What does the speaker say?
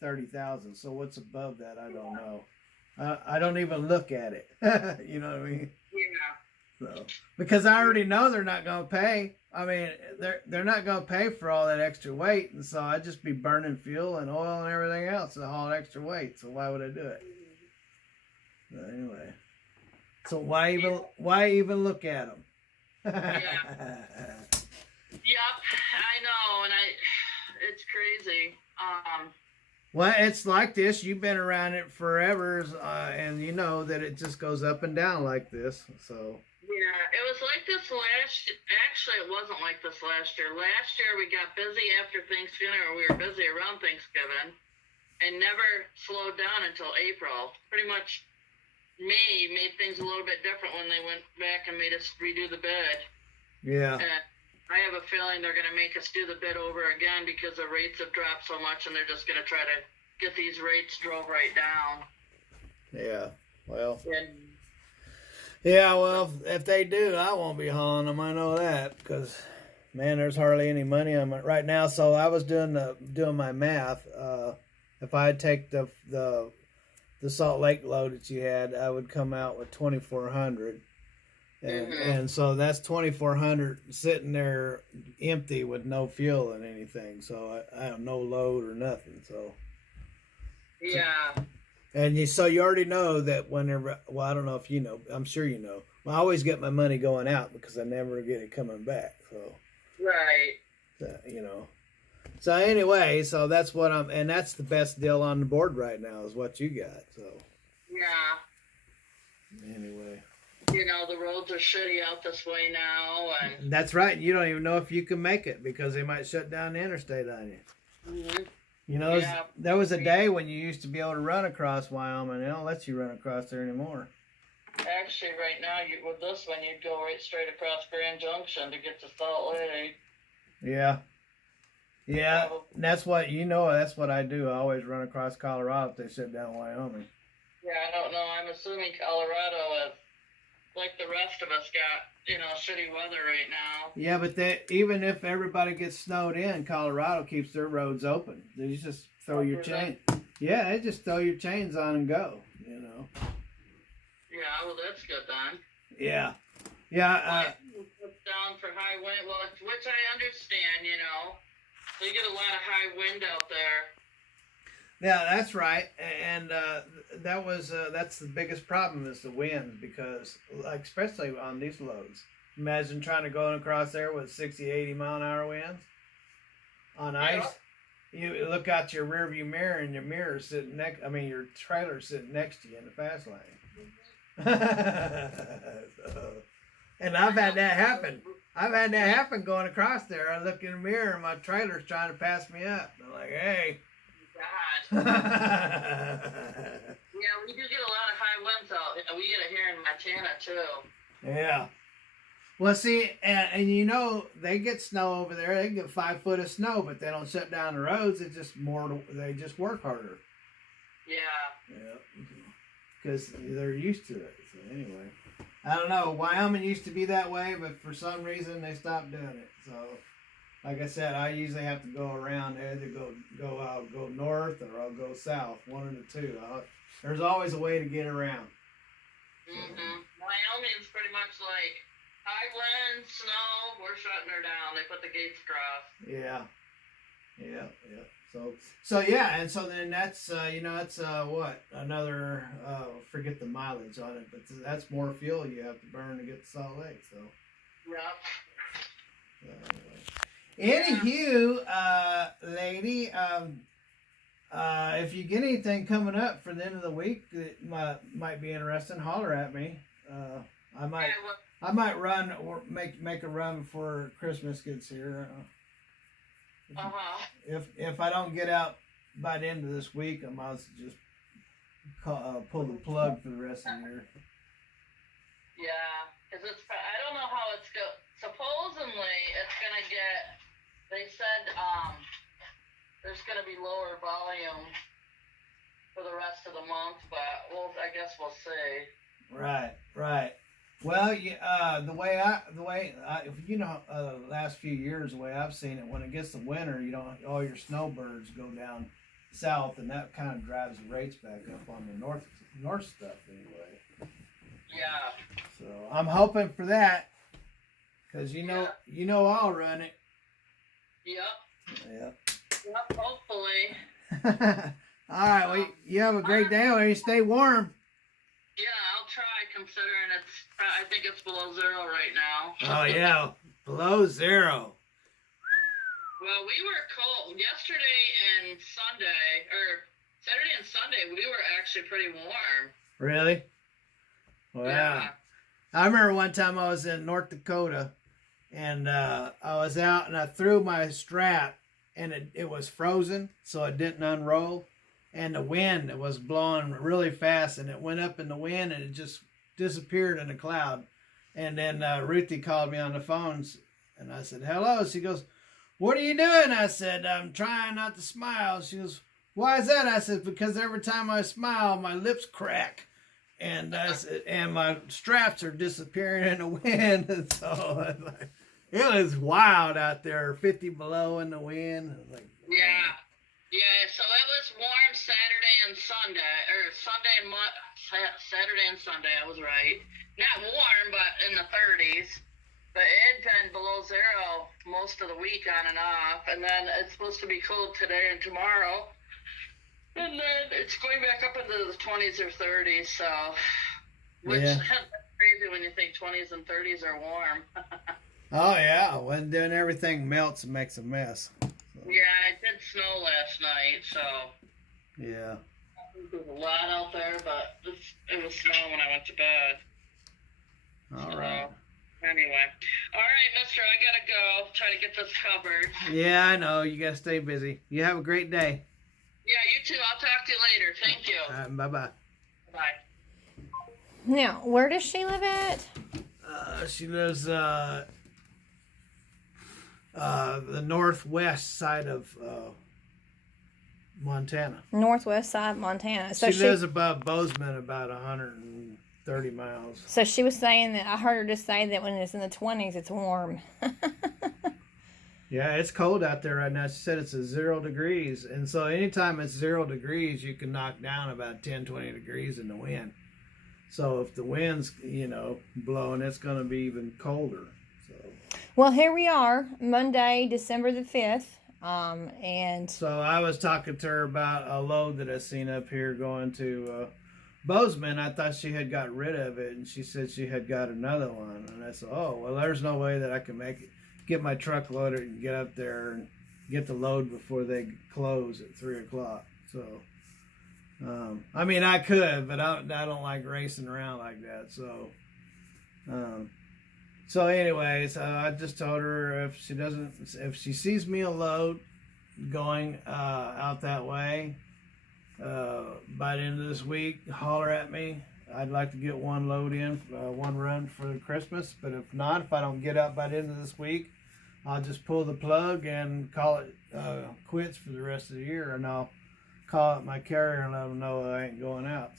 30,000. So what's above that, I don't know. I don't even look at it. You know what I mean? Yeah. So because I already know they're not going to pay. I mean, they're not going to pay for all that extra weight, and so I'd just be burning fuel and oil and everything else to haul extra weight. So why would I do it? But anyway, so why even look at them? Yeah. Yep, I know, and it's crazy. Well, it's like this. You've been around it forever, and you know that it just goes up and down like this. So. Yeah, it was like this actually, it wasn't like this last year. Last year we got busy after Thanksgiving, or we were busy around Thanksgiving, and never slowed down until April. Pretty much May made things a little bit different when they went back and made us redo the bid. Yeah. And I have a feeling they're going to make us do the bid over again because the rates have dropped so much, and they're just going to try to get these rates drove right down. Yeah. Well. And, yeah, well, if they do, I won't be hauling them. I know that because, man, there's hardly any money on it right now. So I was doing my math. If I take the Salt Lake load that you had, I would come out with 2,400, and so that's 2,400 sitting there empty with no fuel and anything. So I have no load or nothing. So yeah. And so you already know that whenever, well, I don't know if you know, I'm sure you know. Well, I always get my money going out because I never get it coming back. So, right. You know. So anyway, so that's what and that's the best deal on the board right now is what you got. So. Yeah. Anyway. You know, the roads are shitty out this way now, and. That's right. You don't even know if you can make it because they might shut down the interstate on you. Mm-hmm. You know, there was a day when you used to be able to run across Wyoming. They don't let you run across there anymore. Actually, right now, with this one, you'd go right straight across Grand Junction to get to Salt Lake. Yeah. Yeah, that's what, that's what I do. I always run across Colorado if they shut down Wyoming. Yeah, I don't know. I'm assuming Colorado is, like the rest of us, got, shitty weather right now. Yeah, but even if everybody gets snowed in, Colorado keeps their roads open. They just throw your chain. Yeah, they just throw your chains on and go, Yeah, well, that's good then. Yeah. Yeah. Down for high wind, which I understand, You get a lot of high wind out there. Yeah, that's right, and that's the biggest problem is the wind because, like, especially on these loads. Imagine trying to go across there with 60, 80 mile an hour winds on ice. You look out your rearview mirror and your mirror sitting your trailer sitting next to you in the fast lane. And I've had that happen. I've had that happen going across there. I look in the mirror and my trailer's trying to pass me up. I'm like, hey. God. Yeah, we do get a lot of high winds out. We get it here in Montana too. Yeah. Well, see, and they get snow over there. They get 5 foot of snow, but they don't shut down the roads. It's just they just work harder. Yeah. Yeah. Because they're used to it. So anyway, I don't know. Wyoming used to be that way, but for some reason they stopped doing it. So, like I said, I usually have to go around. Either I'll go north or I'll go south. One of the two. There's always a way to get around. Wyoming's pretty much like high wind, snow. We're shutting her down. They put the gates across. Yeah. So yeah, and so then that's that's what another forget the mileage on it, but that's more fuel you have to burn to get to Salt Lake. So. Yep. Anywho, lady, if you get anything coming up for the end of the week that might be interesting, holler at me. I might run or make a run before Christmas gets here. If I don't get out by the end of this week, I might just pull the plug for the rest of the year. Yeah, because I don't know how it's go. Supposedly, it's gonna get. They said there's gonna be lower volume for the rest of the month, but I guess we'll see. Right. Well, the way last few years, the way I've seen it, when it gets to winter, all your snowbirds go down south, and that kind of drives the rates back up on the north stuff anyway. Yeah. So I'm hoping for that, because you know I'll run it. Yep. Yep. Yep. Hopefully. All right. Well, you have a great day. Well, you stay warm. Yeah, I'll try. Considering I think it's below 0 right now. Oh yeah, below 0. Well, we were cold yesterday and Sunday, or Saturday and Sunday. We were actually pretty warm. Really? Wow. Yeah. I remember one time I was in North Dakota, and I was out and I threw my strap, and it was frozen, so it didn't unroll, and the wind was blowing really fast, and it went up in the wind, and it just disappeared in a cloud. And then Ruthie called me on the phones, and I said, hello. She goes, what are you doing? I said, I'm trying not to smile. She goes, why is that? I said, because every time I smile, my lips crack. And I said, and my straps are disappearing in the wind. And so it was wild out there, 50 below in the wind. Like, yeah. Yeah, so it was warm Saturday and Sunday, or Saturday and Sunday, I was right. Not warm, but in the 30s. But it had been below 0 most of the week on and off. And then it's supposed to be cold today and tomorrow. And then it's going back up into the 20s or 30s, so. Which yeah. That's crazy when you think 20s and 30s are warm. Oh, yeah. When then everything melts and makes a mess. So. Yeah, it did snow last night, so. Yeah. There's a lot out there, but it was snow when I went to bed. All right. Anyway. All right, mister, I gotta go. Try to get this covered. Yeah, I know. You gotta stay busy. You have a great day. Yeah, you too. I'll talk to you later. Thank you. Bye-bye. Bye. Now, where does she live at? She lives the northwest side of Montana. Northwest side of Montana. So she lives above Bozeman, about 130 miles. So she was saying that, I heard her just say that when it's in the 20s, it's warm. Yeah, it's cold out there right now. She said it's 0 degrees. And so anytime it's 0 degrees, you can knock down about 10, 20 degrees in the wind. So if the wind's, blowing, it's going to be even colder. So. Well, here we are, Monday, December the 5th. And so I was talking to her about a load that I seen up here going to Bozeman. I thought she had got rid of it, and she said she had got another one. And I said, oh, well, there's no way that I can get my truck loaded and get up there and get the load before they close at 3 o'clock. So, I mean, I could, but I don't like racing around like that. So anyways, I just told her if she sees me a load going out that way by the end of this week, holler at me. I'd like to get one load in, one run for Christmas. But if not, if I don't get out by the end of this week, I'll just pull the plug and call it quits for the rest of the year, and I'll call up my carrier and let them know I ain't going out.